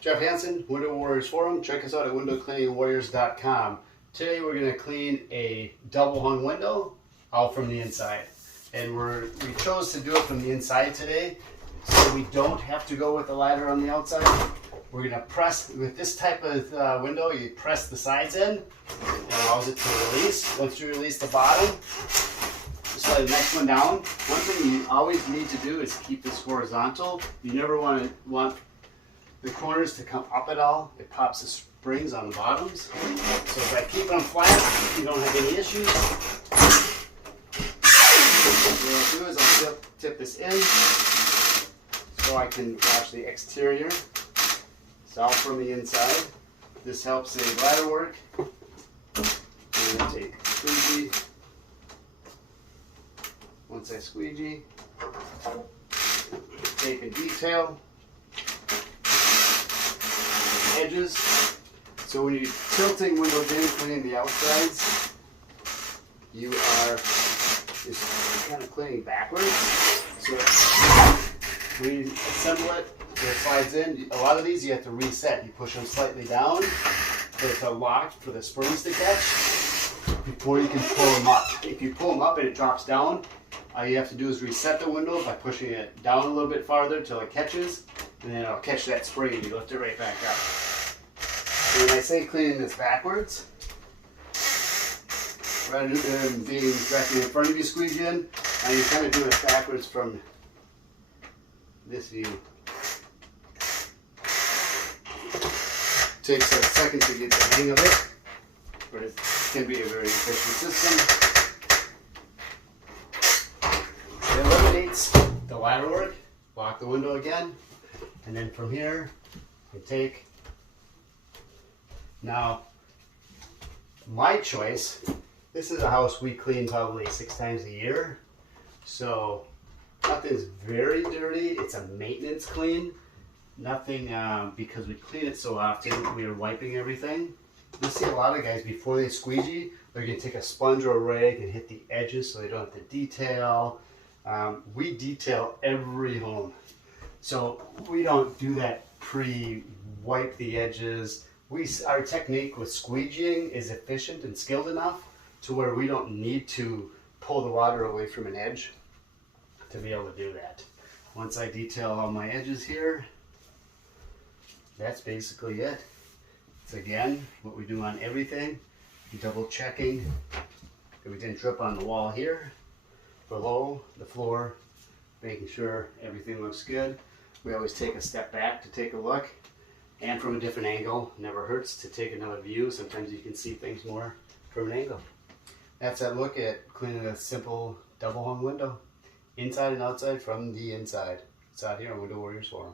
Jeff Hansen, Window Warriors Forum. Check us out at windowcleaningwarriors.com. Today we're going to clean a double hung window out from the inside. And we chose to do it from the inside today so we don't have to go with the ladder on the outside. We're going to press, with this type of window, you press the sides in and it allows it to release. Once you release the bottom, just let the next one down. One thing you always need to do is keep this horizontal. You never want the corners to come up at all. It pops the springs on the bottoms. So if I keep them flat, you don't have any issues. What I'll do is I'll tip this in so I can wash the exterior. It's out from the inside. This helps save ladder work. I'm going to take a squeegee. Once I squeegee, take a detail. Edges. So when you're tilting windows in, cleaning the outsides, you are just kind of cleaning backwards. So when you assemble it, it slides in. A lot of these you have to reset. You push them slightly down for it to lock, for the springs to catch, before you can pull them up. If you pull them up and it drops down, all you have to do is reset the window by pushing it down a little bit farther until it catches, and then it'll catch that spring and you lift it right back up. And when I say cleaning this backwards, rather than being directly in front of you squeegee in, you're kind of doing it backwards from this view. Takes a second to get the hang of it, but it can be a very efficient system. It eliminates the ladder work. Lock the window again, and then from here you take. Now, my choice, this is a house we clean probably 6 times a year, so nothing's very dirty. It's a maintenance clean. Nothing, because we clean it so often, we are wiping everything. You see a lot of guys, before they squeegee, they're going to take a sponge or a rag and hit the edges so they don't have to detail. We detail every home, so we don't do that pre-wipe the edges. Our technique with squeegeeing is efficient and skilled enough to where we don't need to pull the water away from an edge to be able to do that. Once I detail all my edges here, that's basically it. It's again what we do on everything. Double checking that we didn't drip on the wall here, below the floor, making sure everything looks good. We always take a step back to take a look, and from a different angle. Never hurts to take another view. Sometimes you can see things more from an angle. That's that look at cleaning a simple double hung window, inside and outside from the inside. It's out here on Window Warriors Forum.